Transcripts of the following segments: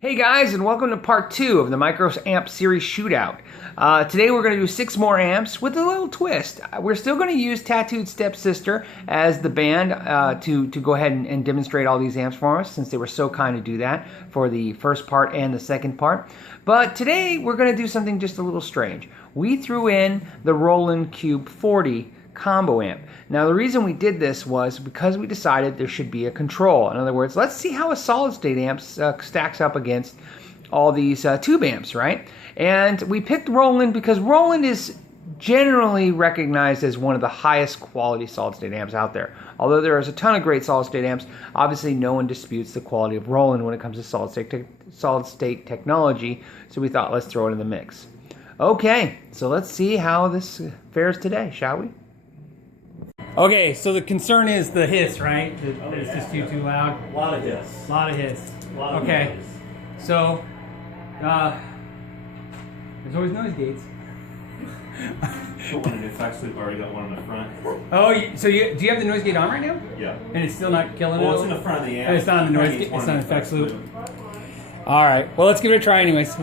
Hey guys, and welcome to part 2 of the Micro Amp Series Shootout. Today we're going to do 6 more amps with a little twist. We're still going to use Tattooed Stepsister as the band to go ahead and demonstrate all these amps for us, since they were so kind to do that for the first part and the second part. But today we're going to do something just a little strange. We threw in the Roland Cube 40 combo amp. Now the reason we did this was because we decided there should be a control. In other words, let's see how a solid state amp stacks up against all these tube amps, right? And we picked Roland because Roland is generally recognized as one of the highest quality solid state amps out there. Although there is a ton of great solid state amps, obviously no one disputes the quality of Roland when it comes to solid state technology, so we thought let's throw it in the mix. Okay, so let's see how this fares today, shall we? Okay, so the concern is the hiss, right? It's just too loud. A lot of hiss. A lot of hiss. A lot of okay, noise. so there's always noise gates. Put one in the effects loop. Already got one in the front. Oh, do you have the noise gate on right now? Yeah. And it's still not killing it? Well, it's in the front of the amp. And it's not in the noise gate. It's not in the effects loop. All right. Well, let's give it a try, anyways.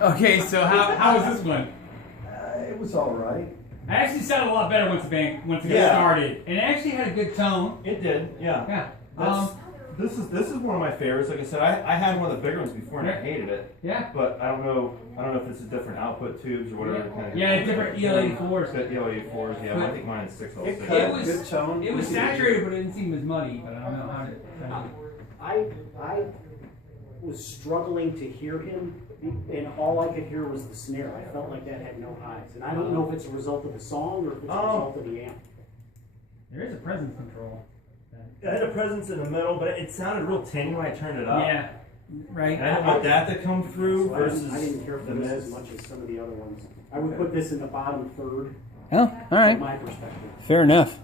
Okay, so how was this one? It was all right. It actually sounded a lot better once it got started, and it actually had a good tone. It did. Yeah. Yeah. This is one of my favorites. Like I said, I had one of the bigger ones before and I hated it. Yeah. But I don't know if it's a different output tubes or whatever. Yeah, kind of yeah, different EL84s. EL84s. Yeah, I think mine's 6L6. It was good tone. It was saturated, but it didn't seem as muddy. But I don't know how to. I was struggling to hear him, and all I could hear was the snare. I felt like that had no highs, and I don't know if it's a result of the song or if it's a result of the amp. There is a presence control. It had a presence in the middle, but it sounded real tinny when I turned it up. Yeah, right. And I didn't want that to come through versus. I didn't care for the this mids. as much as some of the other ones. I would put this in the bottom third. Oh, all right. From my perspective. Fair enough.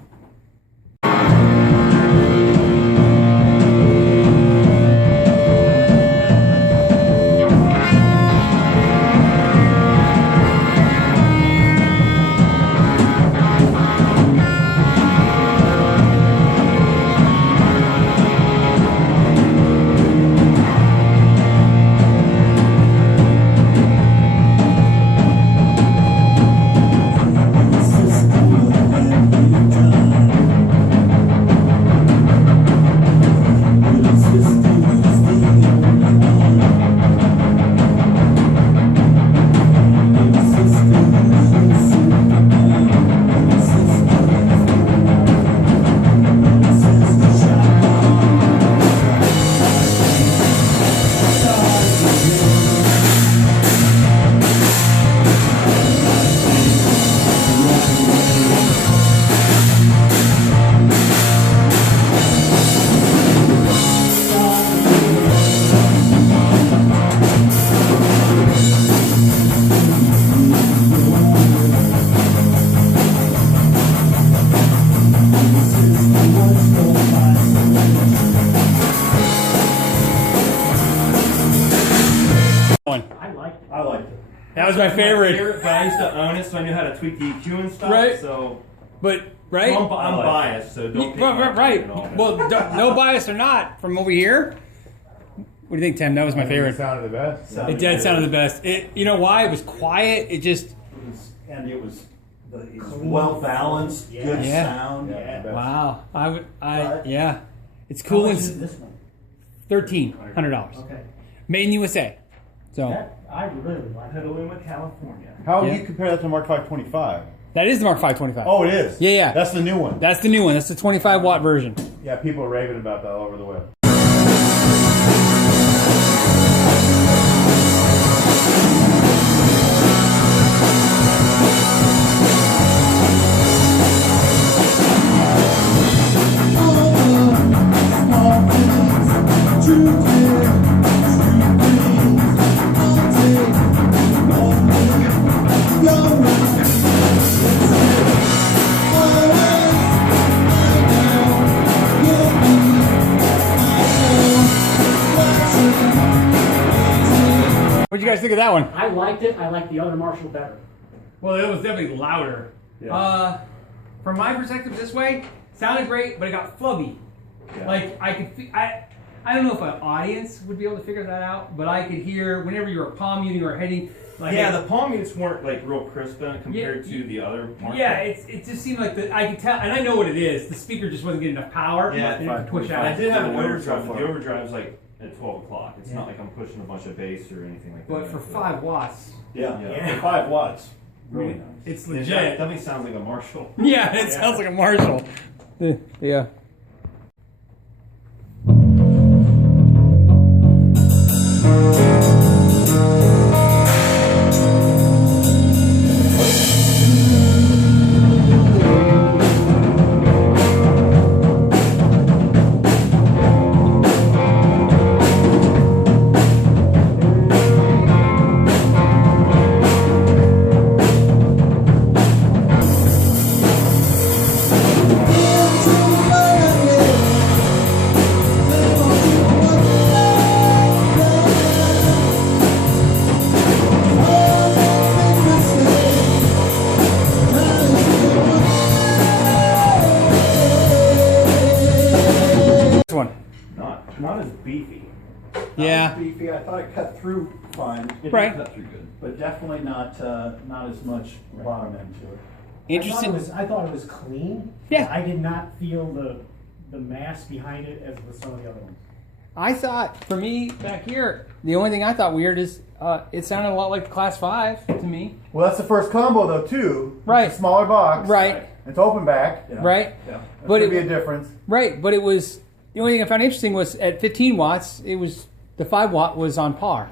That was my favorite. But I used to own it, so I knew how to tweak the EQ and stuff. Right. So, But right? I'm biased, so don't. Right. Well, no bias or not, from over here. What do you think, Tim? That was my favorite. It sounded the best. It did sound the best. You know why? It was quiet. It just. It was well balanced, good Yeah. sound. Yeah. Wow. Yeah. It's cool. How much is this one? $1,300. Okay. Made in USA. So That, I really like it. Petaluma, California. How do Yeah. you compare that to the Mark 525? that is the Mark 525. Oh, it is? Yeah. That's the new one. That's the new one. That's the 25-watt version. Yeah, people are raving about that all over the web. What'd you guys think of that one? I liked it. I liked the other Marshall better. Well, it was definitely louder. Yeah. From my perspective, this way sounded great, but it got flubby. Yeah. Like I don't know if an audience would be able to figure that out, but I could hear whenever you were palm muting or hitting. Like Yeah, the palm mutes weren't like real crisp compared to the other Mark. Yeah, it just seemed like I could tell, and I know what it is. The speaker just wasn't getting enough power. Yeah, and it would push out. I did have an The overdrive, but the far. overdrive's like at 12 o'clock. It's not like I'm pushing a bunch of bass or anything like that. But for 5 watts, Yeah. Yeah. For 5 watts. Really nice. it's It legit. definitely sounds like a Marshall. Yeah, it sounds like a Marshall. Yeah. This one. Not as beefy. Yeah. Beefy. I thought it cut through fine. It Right. did cut through good. But definitely not as much bottom end to it. Interesting. I thought it was clean. Yeah. I did not feel the mass behind it as with some of the other ones. I thought, for me, back here, the only thing I thought weird is it sounded a lot like the Class 5 to me. Well, that's the first combo though too. Right. It's a smaller box. Right. It's open back. You know. Right. Yeah. That But could be it- a difference. Right, but it was, the only thing I found interesting was at 15 watts, it was, the 5 watt was on par.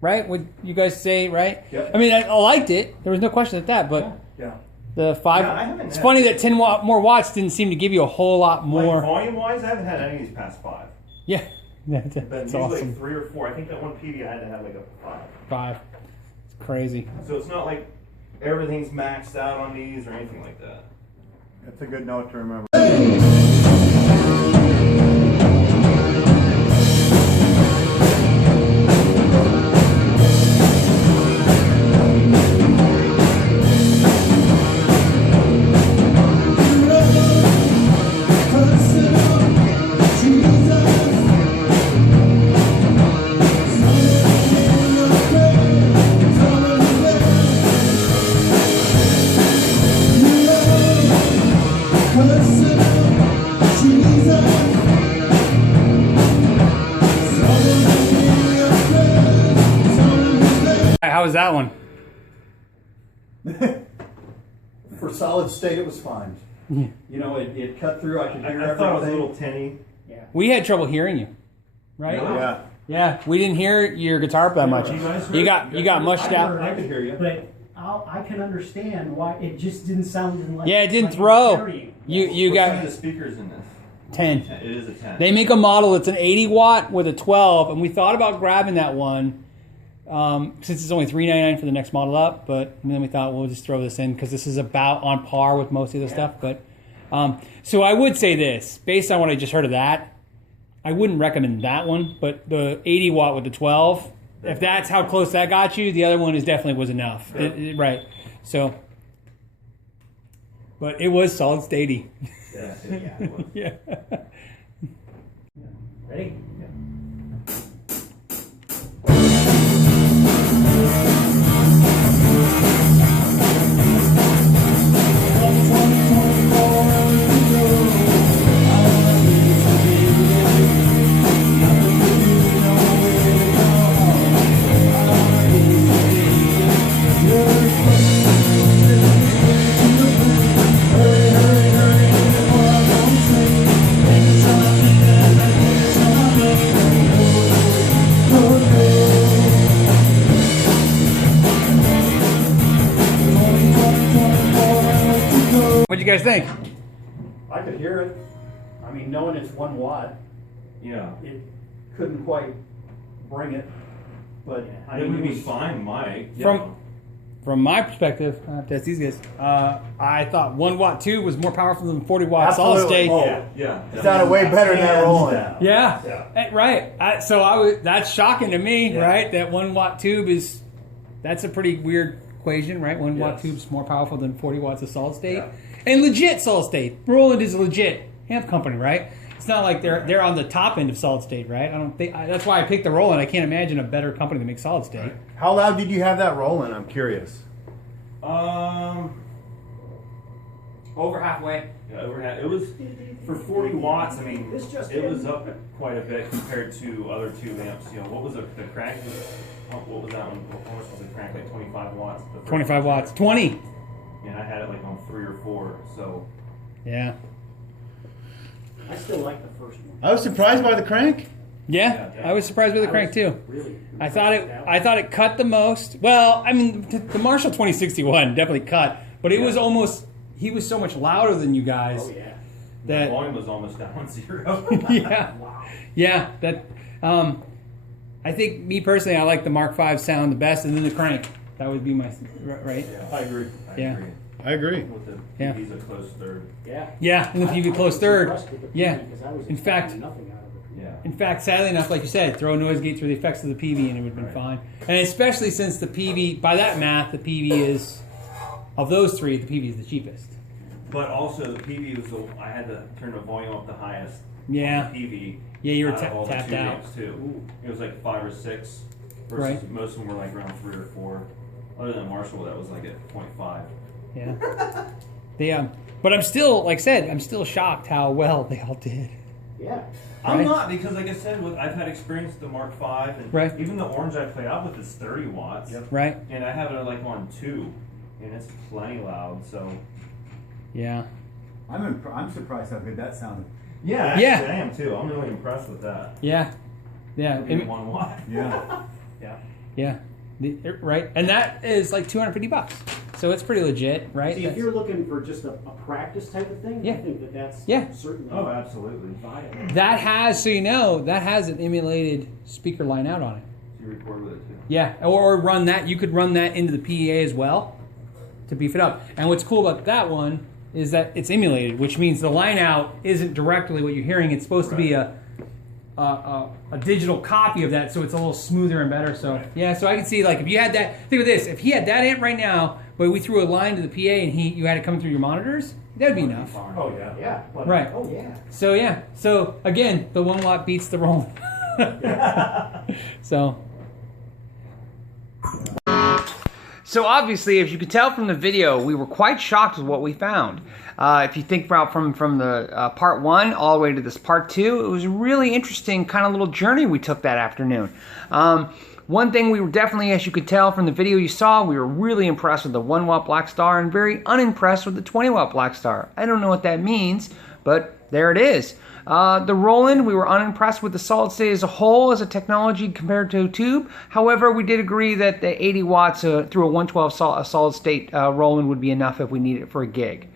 Right? Would you guys say, right? Yep. I mean, I liked it. There was no question at that, but Yeah. the 5, Yeah, I haven't it's had- funny that 10 more watts didn't seem to give you a whole lot more. Like volume wise, I haven't had any of these past 5. Yeah. But That's usually awesome. like 3 or 4. I think that one Peavey I had to have like a 5. 5. It's crazy. So it's not like everything's maxed out on these or anything like that. That's a good note to remember. How was that one? For solid state, it was fine. You know, it cut through. I could hear I thought it was a everything. little tinny. We had trouble hearing you. Right? Yeah. Yeah, we didn't hear your guitar that much. you guys heard You it? got mushed out. I could hear you. But I can understand why it just didn't sound like. Yeah, it didn't like throw. carrying. You What kind of got the speakers in this? 10. It is a 10. They make a model that's an 80 watt with a 12, and we thought about grabbing that one since it's only $399 for the next model up. But then we thought we'll just throw this in because this is about on par with most of the stuff. But so I would say this, based on what I just heard of that, I wouldn't recommend that one. But the 80 watt with the 12, if that's how close that got you, the other one definitely was enough. Right. So, but it was solid statey. Yeah, it was. Yeah. Ready? Thank you. you guys think? I could hear it. I mean, knowing it's 1 watt, Yeah. it couldn't quite bring it, but I mean, it would be fine, Mike. From my perspective, that's these guys. I thought 1 watt tube was more powerful than 40 watt solid Absolutely. state. Oh, Yeah. it sounded way better than that Hands Roland. down. Yeah. Right. That's shocking to me, right? That 1 watt tube that's a pretty weird equation, right? 1 watt Yes. tube's more powerful than 40 watts of solid state. Yeah. And legit solid state. Roland is a legit amp company, right? It's not like they're on the top end of solid state, right? I don't think that's why I picked the Roland. I can't imagine a better company that makes solid state. Right. How loud did you have that rolling? I'm curious. Over halfway. Yeah, overhead. It was for 40 watts. I mean, This just it was in. up quite a bit compared to other tube amps. You know, what was the crank? What was that one? How much was the crank? Like 25 watts. The first 25 one. watts. 20. And I had it like on 3 or 4. So Yeah. I still like the first one. I was surprised by the crank. Yeah. Yeah. I was surprised with the crank too. Really? I thought it cut the most. Well, I mean, the Marshall 2061 definitely cut, but it was almost. He was so much louder than you guys. Oh, yeah. the That volume was almost down 0. yeah, Wow. yeah. That I think me personally, I like the Mark V sound the best, and then the crank. That would be my right. I agree. Yeah. I agree. With the Yeah. he's a close third. Yeah. Yeah, and the PV close third. Yeah. In In fact- nothing out of it. Yeah. In fact, sadly enough, like you said, throw a noise gate through the effects of the PV and it would have been fine. And especially since the PV, by that math, the PV is, of those three, the PV is the cheapest. But also the PV was I had to turn the volume up the highest. Yeah. On the PV. Yeah, you were out of all the tapped tube out. amps, too. It was like 5 or 6. Versus Right. most of them were like around 3 or 4. Other than Marshall, that was like at 0.5. Yeah. But I'm still, like I said, I'm still shocked how well they all did. Yeah. I'm Right. not because, like I said, I've had experience with the Mark V, and Right. even the orange I played out with is 30 watts, Right? and I have it like on 2, and it's plenty loud. So Yeah. I'm surprised how good that sounded. yeah, actually, Yeah. I am too. I'm really impressed with that. Yeah. Yeah. Even 1 watt. Yeah. Yeah. Yeah. Right? And that is like $250. So it's pretty legit, right? See, if you're looking for just a practice type of thing, Yeah. I think that's Yeah. certainly Oh, absolutely. viable. That has, so you know, that has an emulated speaker line out on it. You record with it too. Yeah, or run that. You could run that into the PEA as well to beef it up. And what's cool about that one is that it's emulated, which means the line out isn't directly what you're hearing. It's supposed to be a digital copy of that, so it's a little smoother and better. So yeah, so I can see like if you had that. Think of this: if he had that amp right now, but we threw a line to the PA and you had it coming through your monitors, that'd be enough. Oh, yeah. Yeah. But, Right. Oh, yeah. So yeah. So again, the 1 watt beats the Roland. So. So obviously, as you could tell from the video, we were quite shocked with what we found. If you think about from the part 1 all the way to this part 2, it was a really interesting kind of little journey we took that afternoon. One thing we were definitely, as you could tell from the video you saw, we were really impressed with the 1 watt Blackstar and very unimpressed with the 20 watt Blackstar. I don't know what that means, but there it is. The Roland, we were unimpressed with the solid state as a whole as a technology compared to a tube. However, we did agree that the 80 watts through a 112 solid state Roland would be enough if we needed it for a gig.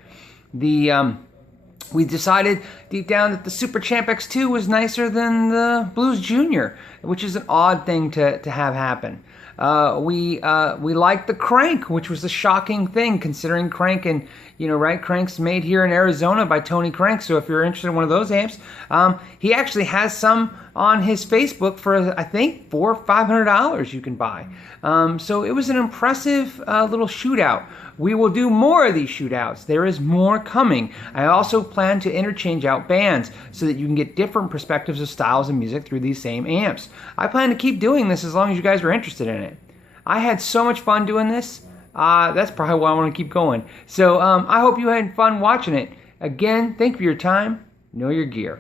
We decided deep down that the Super Champ X2 was nicer than the Blues Junior, which is an odd thing to have happen. We liked the crank, which was a shocking thing considering crank and, you know, right, crank's made here in Arizona by Tony Crank. So if you're interested in one of those amps, he actually has some on his Facebook for, I think, $400 or $500 you can buy. So it was an impressive little shootout. We will do more of these shootouts. There is more coming. I also plan to interchange out bands so that you can get different perspectives of styles of music through these same amps. I plan to keep doing this as long as you guys are interested in it. I had so much fun doing this. That's probably why I want to keep going. So I hope you had fun watching it. Again, thank you for your time. Know your gear.